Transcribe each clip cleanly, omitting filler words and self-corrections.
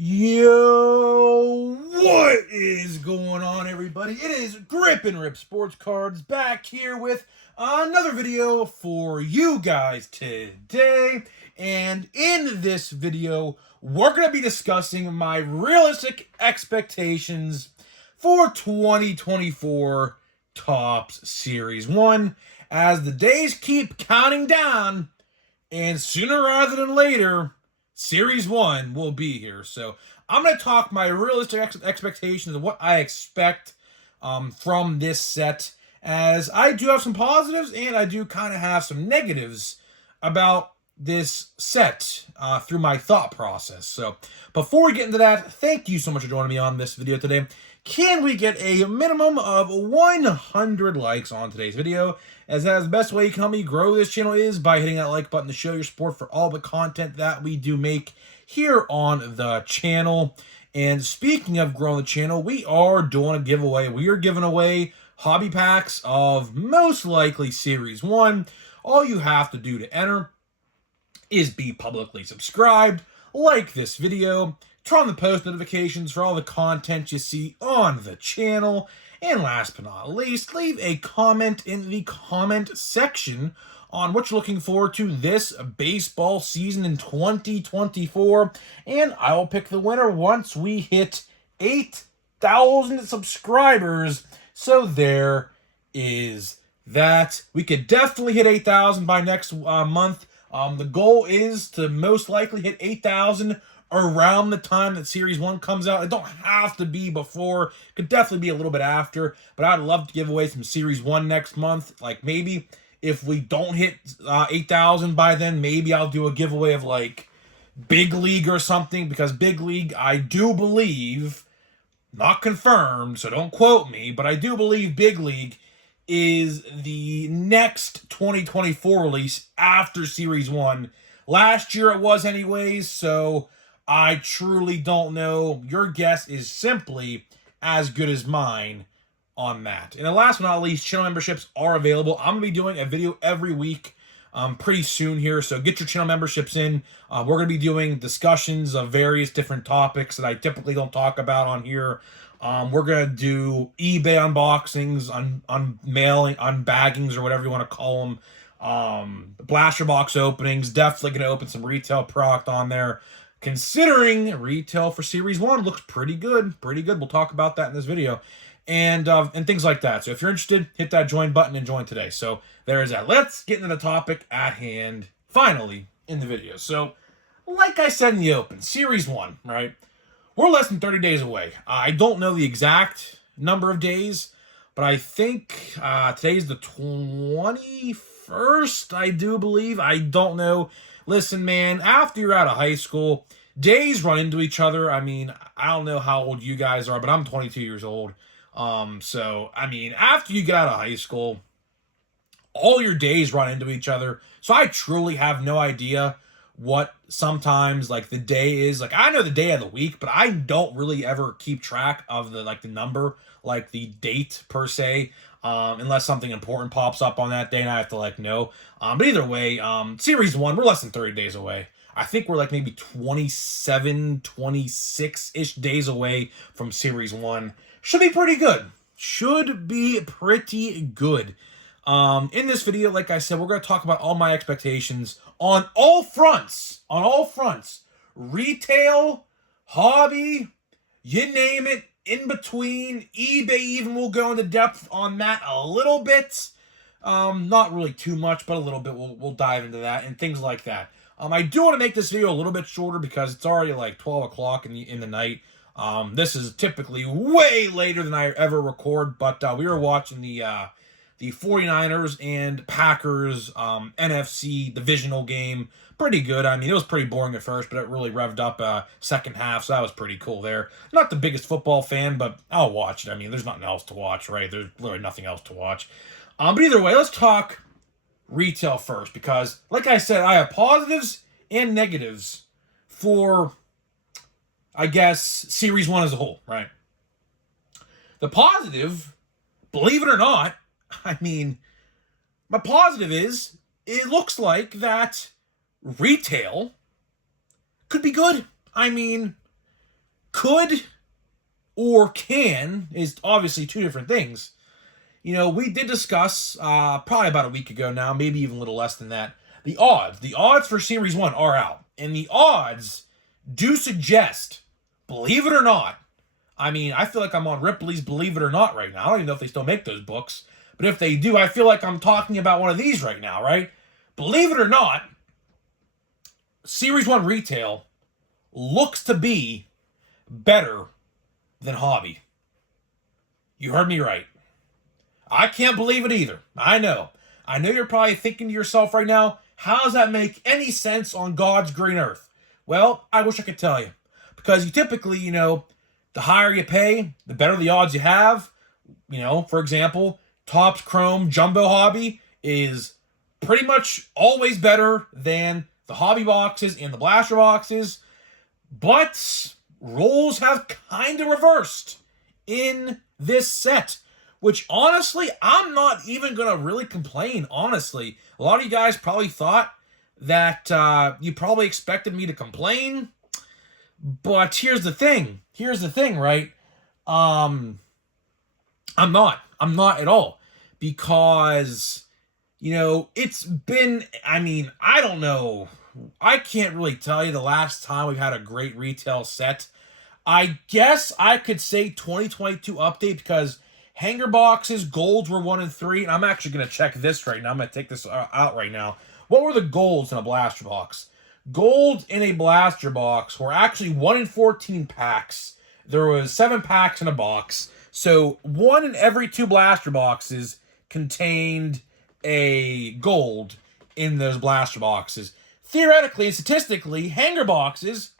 Yo, what is going on, everybody? It is Grip and Rip Sports Cards back here with another video for you guys today. And in this video, we're going to be discussing my realistic expectations for 2024 Topps Series 1 as the days keep counting down, and sooner rather than later, Series 1 will be here. So I'm going to talk my realistic expectations of what I expect from this set, as I do have some positives and I do kind of have some negatives about this set through my thought process. So before we get into that, thank you so much for joining me on this video today. Can we get a minimum of 100 likes on today's video? As the best way you can help me grow this channel is by hitting that like button to show your support for all the content that we do make here on the channel. And speaking of growing the channel, we are doing a giveaway. We are giving away hobby packs of most likely Series 1. All you have to do to enter is be publicly subscribed, like this video, turn on the post notifications for all the content you see on the channel, and last but not least, leave a comment in the comment section on what you're looking forward to this baseball season in 2024, and I will pick the winner once we hit 8,000 subscribers. So there is that. We could definitely hit 8,000 by next month. The goal is to most likely hit 8,000 around the time that Series 1 comes out. It don't have to be before. It could definitely be a little bit after. But I'd love to give away some Series 1 next month. Like, maybe if we don't hit 8,000 by then, maybe I'll do a giveaway of, like, Big League or something. Because Big League, I do believe, not confirmed, so don't quote me, but I do believe Big League is the next 2024 release after Series 1. Last year it was anyways, so I truly don't know. Your guess is simply as good as mine on that. And last but not least, channel memberships are available. I'm going to be doing a video every week pretty soon here, so get your channel memberships in. We're going to be doing discussions of various different topics that I typically don't talk about on here. We're going to do eBay unboxings, unbaggings, or whatever you want to call them. Blaster box openings. Definitely going to open some retail product on there. Considering retail for Series 1 looks pretty good. Pretty good. We'll talk about that in this video. And things like that. So if you're interested, hit that join button and join today. So there is that. Let's get into the topic at hand, finally, in the video. So, like I said in the open, Series 1, right? We're less than 30 days away. I don't know the exact number of days, but I think today's the 21st, I do believe. I don't know. Listen, man, after you're out of high school, days run into each other. I mean, I don't know how old you guys are, but I'm 22 years old. So, I mean, after you get out of high school, all your days run into each other. So I truly have no idea what sometimes like the day is. Like, I know the day of the week, but I don't really ever keep track of the number, like the date per se, unless something important pops up on that day and I have to know. But either way, Series 1, we're less than 30 days away. I think we're like maybe 27, 26-ish days away from Series 1. Should be pretty good. Should be pretty good. In this video, like I said, we're going to talk about all my expectations on all fronts. On all fronts. Retail, hobby, you name it, in between. eBay even will go into depth on that a little bit. Not really too much, but a little bit. We'll dive into that and things like that. I do want to make this video a little bit shorter because it's already like 12 o'clock in the night. This is typically way later than I ever record, but we were watching the 49ers and Packers NFC divisional game. Pretty good. I mean, it was pretty boring at first, but it really revved up second half, so that was pretty cool there. Not the biggest football fan, but I'll watch it. I mean, there's nothing else to watch, right? There's literally nothing else to watch. But either way, let's talk retail first, because, like I said, I have positives and negatives for, I guess, Series 1 as a whole, right? The positive, believe it or not, I mean, my positive is, it looks like that retail could be good. I mean, Could or can is obviously two different things. You know, we did discuss probably about a week ago now, maybe even a little less than that, the odds. The odds for Series 1 are out. And the odds do suggest, believe it or not, I mean, I feel like I'm on Ripley's Believe It or Not right now. I don't even know if they still make those books. But if they do, I feel like I'm talking about one of these right now, right? Believe it or not, Series 1 retail looks to be better than hobby. You heard me right. I can't believe it either. I know. I know you're probably thinking to yourself right now, how does that make any sense on God's green earth? Well, I wish I could tell you. Because you typically, you know, the higher you pay, the better the odds you have. You know, for example, Topps Chrome Jumbo Hobby is pretty much always better than the hobby boxes and the blaster boxes. But roles have kind of reversed in this set, which honestly, I'm not even going to really complain, honestly. A lot of you guys probably thought that you probably expected me to complain. But here's the thing. Here's the thing, right? I'm not. I'm not at all. Because, you know, it's been, I mean, I don't know. I can't really tell you the last time we've had a great retail set. I guess I could say 2022 update because hanger boxes, golds were 1 and 3. And I'm actually going to check this right now. I'm going to take this out right now. What were the golds in a blaster box? Gold in a blaster box were actually 1 in 14 packs. There was 7 packs in a box. So 1 in every 2 blaster boxes contained a gold in those blaster boxes. Theoretically and statistically, hanger boxes,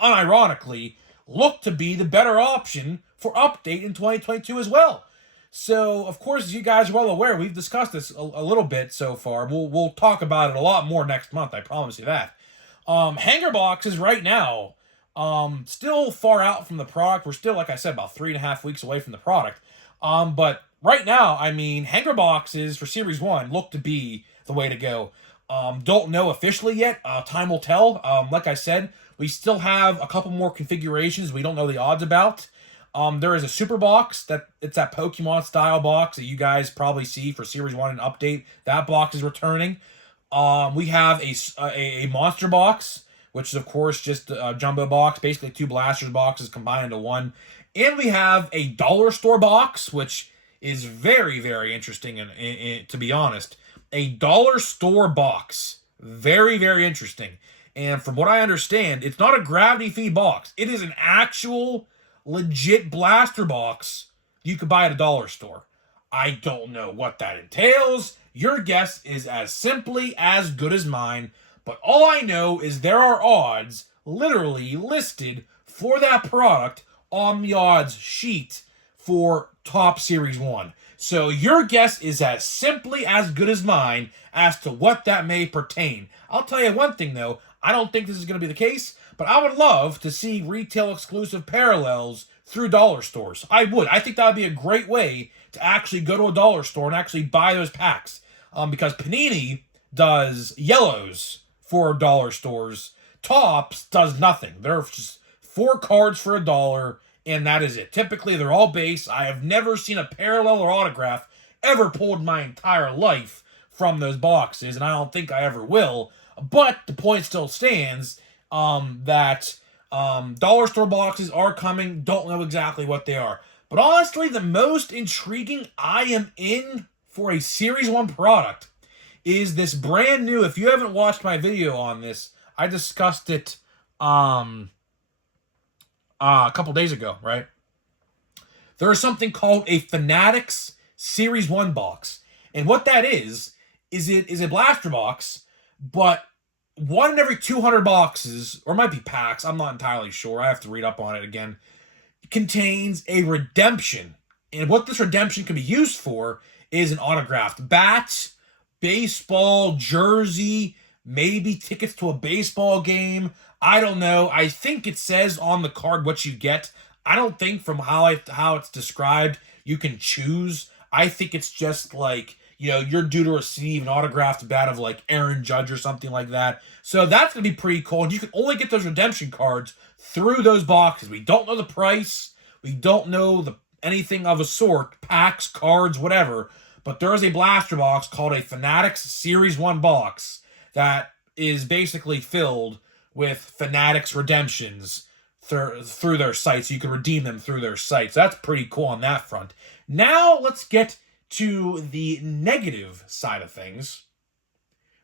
unironically, look to be the better option for update in 2022 as well. So, of course, as you guys are well aware, we've discussed this a little bit so far. We'll talk about it a lot more next month, I promise you that. Hanger boxes right now, still far out from the product. We're still, like I said, about 3.5 weeks away from the product. But right now, I mean, hanger boxes for Series 1 look to be the way to go. Don't know officially yet. Time will tell. Like I said, we still have a couple more configurations we don't know the odds about. There is a super box it's that Pokemon style box that you guys probably see for Series 1 and update. That box is returning. We have a monster box, which is of course just a jumbo box, basically 2 blasters boxes combined into one. And we have a dollar store box, which is very, very interesting and to be honest. A dollar store box. Very, very interesting. And from what I understand, it's not a gravity feed box. It is an actual legit blaster box you could buy at a dollar store. I don't know what that entails. Your guess is as simply as good as mine. But all I know is there are odds literally listed for that product on the odds sheet for Topps Series 1. So your guess is as simply as good as mine as to what that may pertain. I'll tell you one thing, though. I don't think this is going to be the case, but I would love to see retail exclusive parallels through dollar stores. I would. I think that would be a great way to actually go to a dollar store and actually buy those packs. Because Panini does yellows for dollar stores. Topps does nothing. They're just 4 cards for $1, and that is it. Typically, they're all base. I have never seen a parallel or autograph ever pulled my entire life from those boxes, and I don't think I ever will. But the point still stands that dollar store boxes are coming. Don't know exactly what they are. But honestly, the most intriguing I am in for a Series 1 product is this brand new, if you haven't watched my video on this, I discussed it a couple days ago, right? There is something called a Fanatics Series 1 box. And what that is it is a blaster box, but 1 in every 200 boxes, or it might be packs, I'm not entirely sure, I have to read up on it again, contains a redemption. And what this redemption can be used for is an autographed bat, baseball, jersey, maybe tickets to a baseball game. I don't know. I think it says on the card what you get. I don't think from how it's described you can choose. I think it's just like, you know, you're due to receive an autographed bat of like Aaron Judge or something like that. So that's going to be pretty cool. And you can only get those redemption cards through those boxes. We don't know the price. We don't know anything of a sort, packs, cards, whatever. But there is a blaster box called a Fanatics Series 1 box that is basically filled with Fanatics redemptions through their sites. You can redeem them through their sites. That's pretty cool on that front. Now let's get to the negative side of things,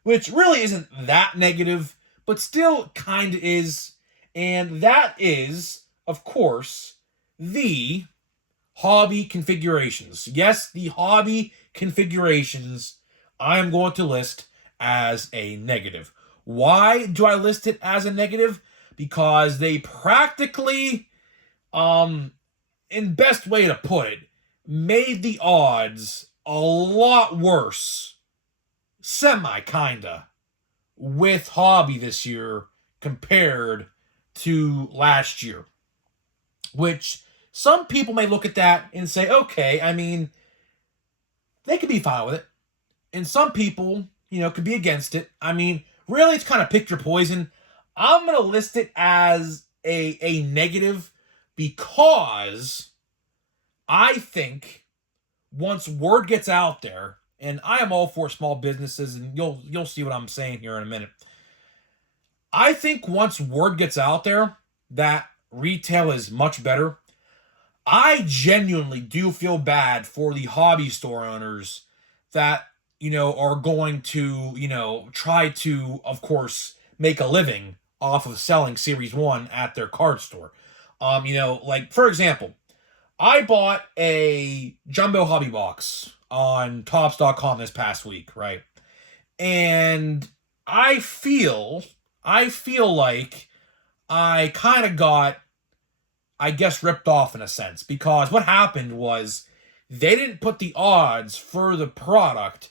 which really isn't that negative, but still kind of is. And that is, of course, the hobby configurations. Yes, the hobby configurations I am going to list as a negative. Why do I list it as a negative? Because they practically, in best way to put it, made the odds a lot worse, kinda, with hobby this year compared to last year. Which some people may look at that and say, okay, I mean, they could be fine with it. And some people, could be against it. I mean, really, it's kind of pick your poison. I'm going to list it as a negative because I think once word gets out there, and I am all for small businesses, and you'll see what I'm saying here in a minute. I think once word gets out there that retail is much better, I genuinely do feel bad for the hobby store owners that, are going to, try to, of course, make a living off of selling Series 1 at their card store. Like, for example, I bought a jumbo hobby box on Topps.com this past week, right? And I feel like I kind of got, I guess, ripped off in a sense, because what happened was they didn't put the odds for the product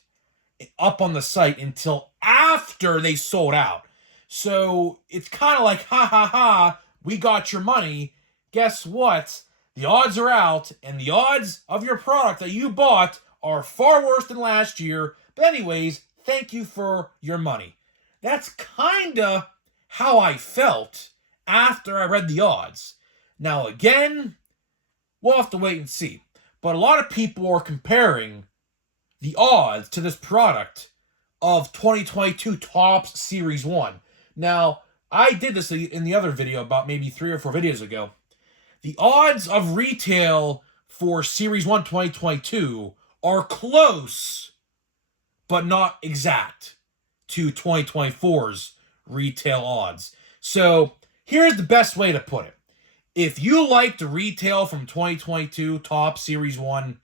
up on the site until after they sold out. So it's kind of like, ha ha ha, we got your money. Guess what? The odds are out, and the odds of your product that you bought are far worse than last year. But anyways, thank you for your money. That's kind of how I felt after I read the odds. Now, again, we'll have to wait and see. But a lot of people are comparing the odds to this product of 2022 Topps Series 1. Now, I did this in the other video about maybe 3 or 4 videos ago. The odds of retail for Series 1 2022 are close, but not exact, to 2024's retail odds. So, here's the best way to put it. If you like the retail from 2022 Topps Series 1,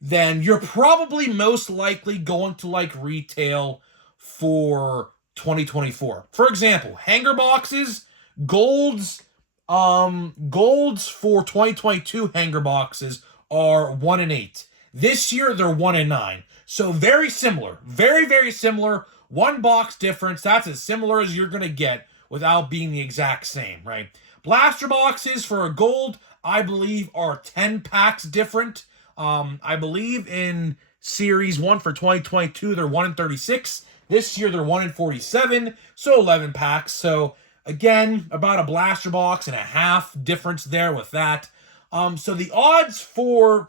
then you're probably most likely going to like retail for 2024. For example, hanger boxes, golds for 2022 hanger boxes are 1 in 8. This year, they're 1 in 9. So very similar. Very, very similar. One box difference. That's as similar as you're going to get without being the exact same, right? Blaster boxes for a gold, I believe, are 10 packs different. I believe in Series 1 for 2022, they're 1 in 36. This year, they're 1 in 47, so 11 packs. So, again, about a blaster box and a half difference there with that. So the odds for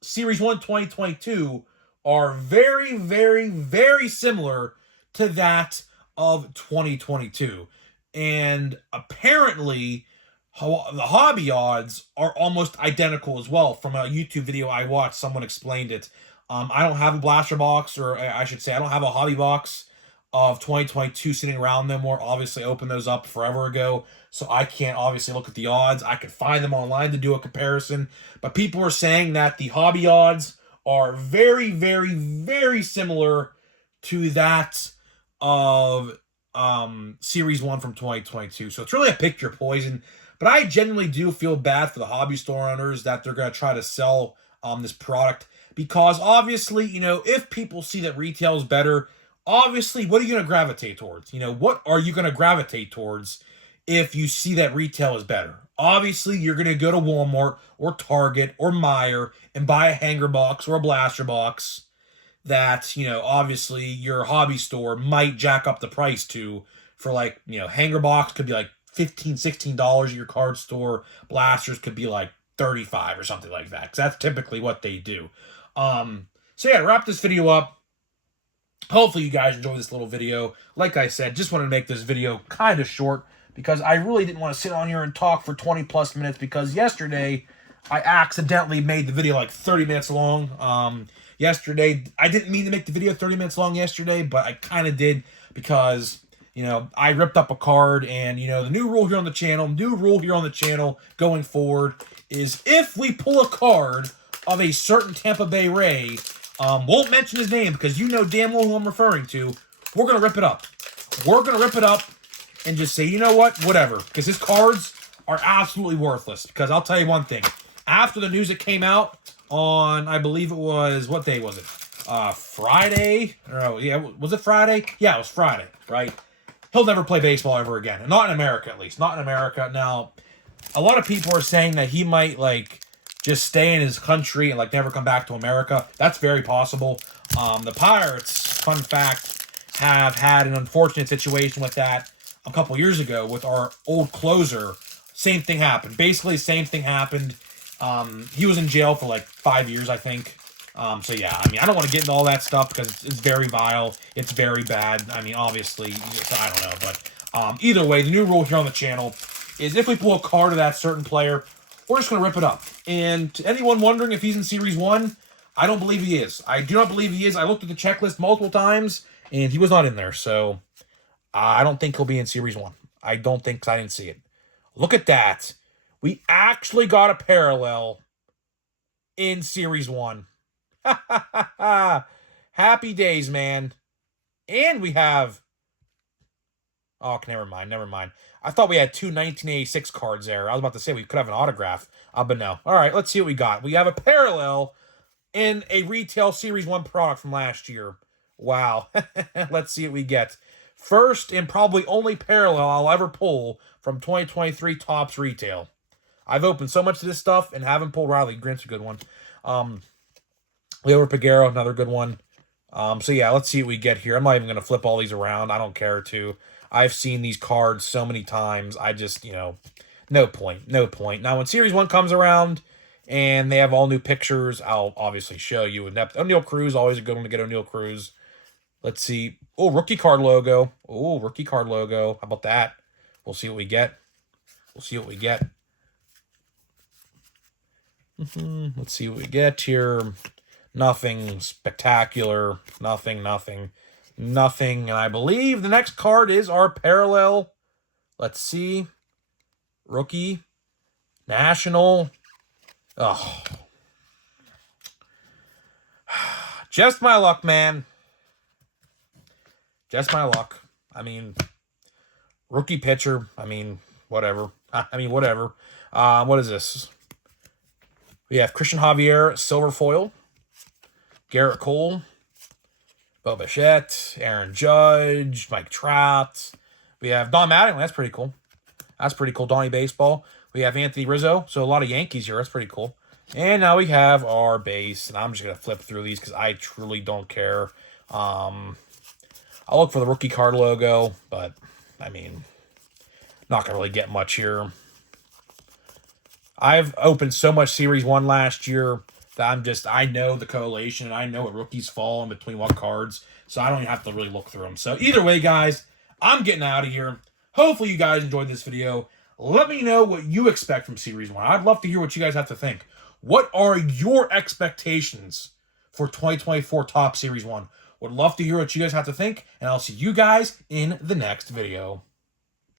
Series 1 2022 are very, very, very similar to that of 2022. And apparently, the hobby odds are almost identical as well. From a YouTube video I watched, someone explained it. I don't have a blaster box, or I should say I don't have a hobby box of 2022 sitting around them more. Obviously, I opened those up forever ago, so I can't obviously look at the odds. I could find them online to do a comparison, but people are saying that the hobby odds are very, very, very similar to that of Series 1 from 2022. So it's really a pick your poison. But I genuinely do feel bad for the hobby store owners that they're going to try to sell this product, because obviously, if people see that retail is better, obviously, what are you going to gravitate towards? What are you going to gravitate towards if you see that retail is better? Obviously, you're going to go to Walmart or Target or Meijer and buy a hanger box or a blaster box that, obviously your hobby store might jack up the price to, for like, hanger box could be like $15, $16 at your card store. Blasters could be like 35 or something like that, because that's typically what they do. So yeah, to wrap this video up, hopefully you guys enjoyed this little video. Like I said, just wanted to make this video kind of short because I really didn't want to sit on here and talk for 20 plus minutes, because yesterday I accidentally made the video like 30 minutes long. Yesterday, I didn't mean to make the video 30 minutes long yesterday, but I kind of did because, you know, I ripped up a card, and, you know, the new rule here on the channel going forward is if we pull a card of a certain Tampa Bay Ray, won't mention his name because you know damn well who I'm referring to, we're going to rip it up. We're going to rip it up and just say, you know what, whatever, because his cards are absolutely worthless. Because I'll tell you one thing, after the news that came out on, I believe it was, what day was it? Friday? No, yeah, was it Friday? Yeah, it was Friday, right? He'll never play baseball ever again. Not in America, at least. Not in America. Now, a lot of people are saying that he might, like, just stay in his country and, like, never come back to America. That's very possible. The Pirates, fun fact, have had an unfortunate situation with that a couple years ago with our old closer. Same thing happened. Basically, same thing happened. He was in jail for like 5 years, I think. So yeah, I mean, I don't want to get into all that stuff because it's very vile. It's very bad. I mean, obviously, I don't know. But either way, the new rule here on the channel is if we pull a card of that certain player, we're just going to rip it up. And to anyone wondering if he's in Series 1, I don't believe he is. I do not believe he is. I looked at the checklist multiple times, and he was not in there. So I don't think he'll be in Series 1. I don't think, because I didn't see it. Look at that. We actually got a parallel in Series 1. Happy days, man. And we have... Oh, never mind. I thought we had two 1986 cards there. I was about to say we could have an autograph. But no. All right, let's see what we got. We have a parallel in a retail Series 1 product from last year. Wow. Let's see what we get. First and probably only parallel I'll ever pull from 2023 Topps Retail. I've opened so much of this stuff and haven't pulled Riley Grint's a good one. Leo Piguero, another good one. So yeah, let's see what we get here. I'm not even going to flip all these around. I don't care to. I've seen these cards so many times. I just, you know, no point. Now, when Series 1 comes around and they have all new pictures, I'll obviously show you. O'Neal Cruz, always a good one to get O'Neal Cruz. Let's see. Oh, rookie card logo. How about that? We'll see what we get. Let's see what we get here. Nothing spectacular. Nothing. And I believe the next card is our parallel. Let's see. Rookie. National. Oh. Just my luck, man. Just my luck. I mean, rookie pitcher. I mean, whatever. What is this? We have Christian Javier, silver foil. Garrett Cole. Bo Bichette. Aaron Judge. Mike Trout. We have Don Mattingly. That's pretty cool. Donnie Baseball. We have Anthony Rizzo. So a lot of Yankees here. That's pretty cool. And now we have our base. And I'm just going to flip through these because I truly don't care. I'll look for the rookie card logo, but, I mean, not going to really get much here. I've opened so much Series 1 last year that I know the collation, and I know what rookies fall in between what cards, so I don't even have to really look through them. So either way, guys, I'm getting out of here. Hopefully you guys enjoyed this video. Let me know what you expect from Series 1. I'd love to hear what you guys have to think. What are your expectations for 2024 Topps Series 1? Would love to hear what you guys have to think, and I'll see you guys in the next video.